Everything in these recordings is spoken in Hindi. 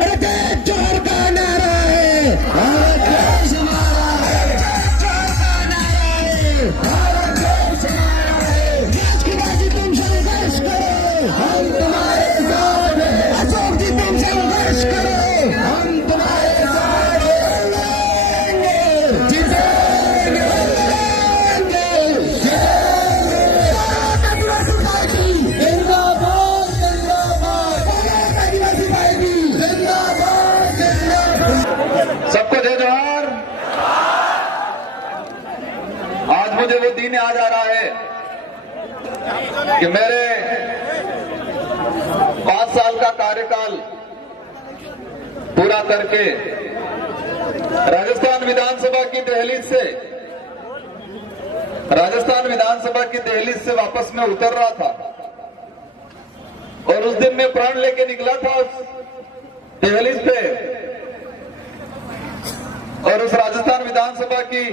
अरे जय जोहर का नारा है, भारत देश हमारा है, जय जोहर का नारा है, भारत देश हमारा है। राज की बाजी तुम संघर्ष करो, हम तुम्हारे साथ हैं। अशोक जी तुम संघर्ष करो, हम तुम्हारे साथ हैं। लड़ेंगे, जीतेंगे, लड़ेंगे, जीतेंगे। भारत आदिवासी पार्टी जिंदाबाद, जिंदाबाद। भारत आदिवासी पार्टी जिंदाबाद, जिंदाबाद। सबको जय जोहार। आज मुझे वो दिन याद आ रहा है कि मेरे 5 साल का कार्यकाल पूरा करके राजस्थान विधानसभा की दहलीज से वापस में उतर रहा था और उस दिन मैं प्राण लेके निकला था उस दहलीज पे। और उस राजस्थान विधानसभा की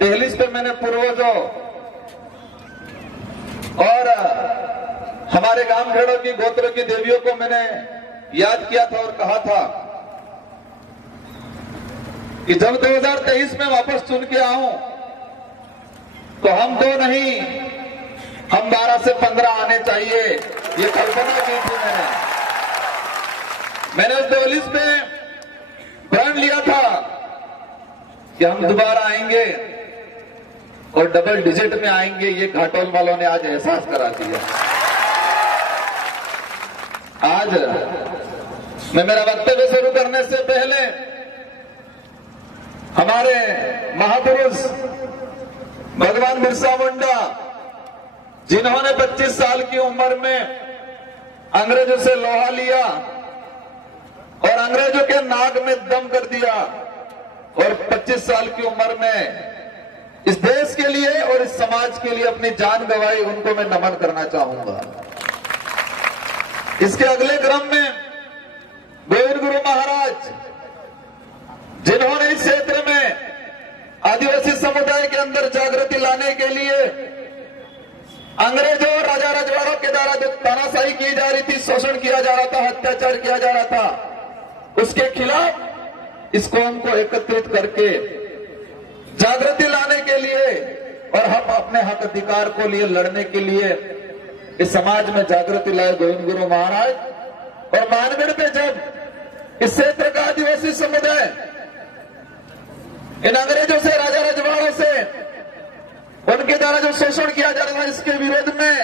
दहलीज पे मैंने पूर्वजों और हमारे गांव खेड़ों की गोत्रों की देवियों को मैंने याद किया था और कहा था कि जब 2023 में वापस चुन के आऊं तो हम 2 नहीं, हम 12 से 15 आने चाहिए, ये कल्पना की थी मैंने उस दहलीज पे प्रण लिया था कि हम दोबारा आएंगे और डबल डिजिट में आएंगे। ये घाटोल वालों ने आज एहसास करा दिया। आज मैं मेरा वक्तव्य शुरू करने से पहले हमारे महापुरुष भगवान बिरसा मुंडा, जिन्होंने 25 साल की उम्र में अंग्रेजों से लोहा लिया और अंग्रेजों के नाक में दम कर दिया और 25 साल की उम्र में इस देश के लिए और इस समाज के लिए अपनी जान गंवाई, उनको मैं नमन करना चाहूंगा। इसके अगले क्रम में गोविंद गुरु महाराज, जिन्होंने इस क्षेत्र में आदिवासी समुदाय के अंदर जागृति लाने के लिए अंग्रेजों और राजा रजवाड़ों के द्वारा जो तानाशाही की जा रही थी, शोषण किया जा रहा था, अत्याचार किया जा रहा था, उसके खिलाफ इस कौम को एकत्रित करके जागृति लाने के लिए और हम अपने हक अधिकार को लिए लड़ने के लिए इस समाज में जागृति लाए गोविंद गुरु महाराज। और मानगढ़ पे जब इस क्षेत्र का आदिवासी समुदाय इन अंग्रेजों से, राजा रजवाड़ों से, उनके द्वारा जो शोषण किया जा रहा था, इसके विरोध में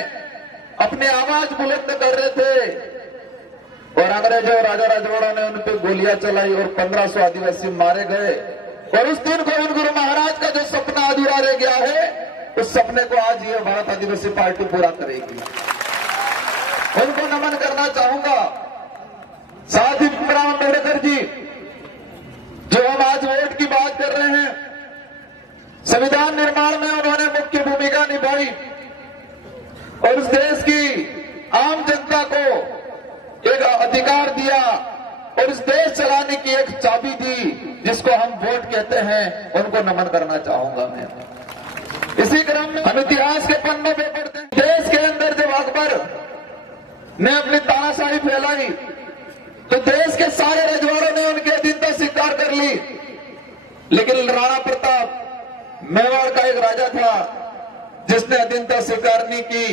अपनी आवाज बुलंद कर रहे थे और अंग्रेजों और राजा रजवाड़ों ने उन पर गोलियां चलाई और 1500 आदिवासी मारे गए। और उस दिन गोविंद गुरु महाराज का जो सपना अधूरा रह गया है, उस सपने को आज ये भारत आदिवासी पार्टी पूरा करेगी। उनको नमन करना चाहूंगा। साथ ही भीमराव अम्बेडकर जी, जो हम आज वोट की बात कर रहे हैं, संविधान निर्माण में उन्होंने मुख्य भूमिका निभाई और उस देश की आम जनता को एक अधिकार दिया और इस देश चलाने की एक चाबी दी, जिसको हम वोट कहते हैं। उनको नमन करना चाहूंगा मैं। इसी क्रम में हम इतिहास के पन्नों पे पढ़ते हैं, देश के अंदर जब अकबर ने अपनी तानाशाही फैलाई तो देश के सारे रजवाड़ों ने उनकी अधीनता स्वीकार कर ली, लेकिन राणा प्रताप मेवाड़ का एक राजा था जिसने अधीनता स्वीकार नहीं की।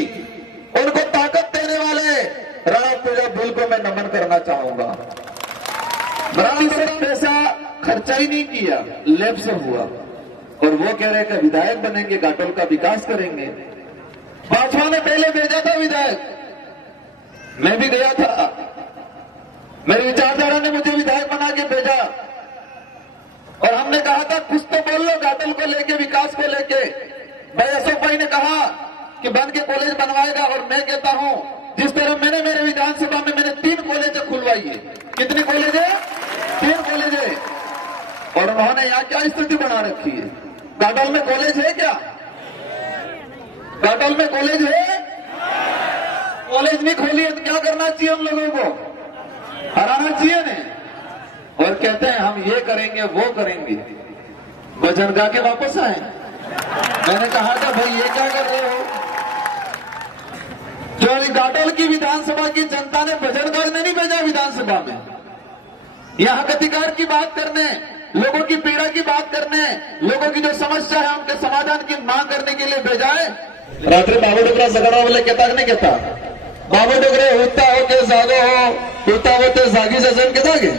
उनको ताकत देने वाले राणा प्रताप भील को मैं नमन करना चाहूंगा। राणा से पैसा खर्चा ही नहीं किया, लेब से हुआ और वो कह रहे कि विधायक बनेंगे, घाटोल का विकास करेंगे। भाजपा ने पहले भेजा था विधायक, मैं भी गया था, मेरी विचारधारा ने मुझे विधायक बना के भेजा और हमने कहा था कुछ तो बोल लो घाटोल को लेके, विकास को लेके। भाई अशोक भाई ने कहा कि बन के कॉलेज बनवाएगा और मैं कहता हूं जिस तरह मैंने मेरे विधानसभा में मैंने 3 कॉलेज खुलवाई है। कितनी कॉलेज है? 3 कॉलेज है। और उन्होंने यहाँ क्या स्थिति बना रखी है? घाटोल में कॉलेज है क्या? घाटोल में कॉलेज है? कॉलेज नहीं खोली है तो क्या करना चाहिए? हम लोगों को हराना चाहिए ने। और कहते हैं हम ये करेंगे वो करेंगे, भजन गा के वापस आए। मैंने कहा था भाई ये क्या कर रहे हो? जो घाटोल की विधानसभा की जनता ने भजन गाने नहीं भेजा विधानसभा में, यहाँ हक अधिकार की बात करने, लोगों की पीड़ा की बात करने, लोगों की जो समस्या है उनके समाधान की मांग करने के लिए भेजा है। रात्री बाबा डोगरा झगड़ा वाले कहता नहीं कहता, बाबा डोगरे होता हो के जागो होता होते जागी सजन के जागे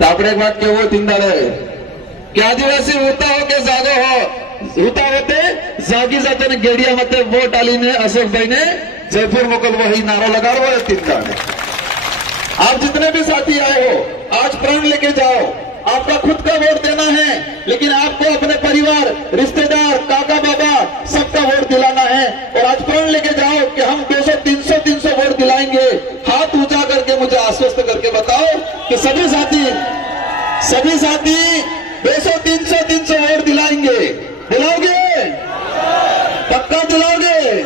तापड़े बात के वो तीन दाड़े कि आदिवासी होता हो के जागो होता होते जागी जाते ने गेड़िया मत वोट आली ने अशोक भाई ने जयपुर मोकल वही नारा लगा रहा है तीन दाड़े। आप जितने भी साथी आए हो आज प्रण लेके जाओ, आपका खुद का वोट देना है, लेकिन आपको अपने परिवार, रिश्तेदार, काका बाबा सबका वोट दिलाना है। और आज प्रण लेके जाओ कि हम 200, 300 वोट दिलाएंगे। हाथ ऊंचा करके मुझे आश्वस्त करके बताओ कि सभी साथी 200, 300 वोट दिलाएंगे। दिलाओगे? पक्का दिलाओगे?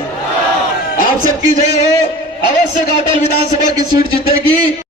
आप सबकी जय हो। अवश्य घाटल विधानसभा की सीट जीतेगी।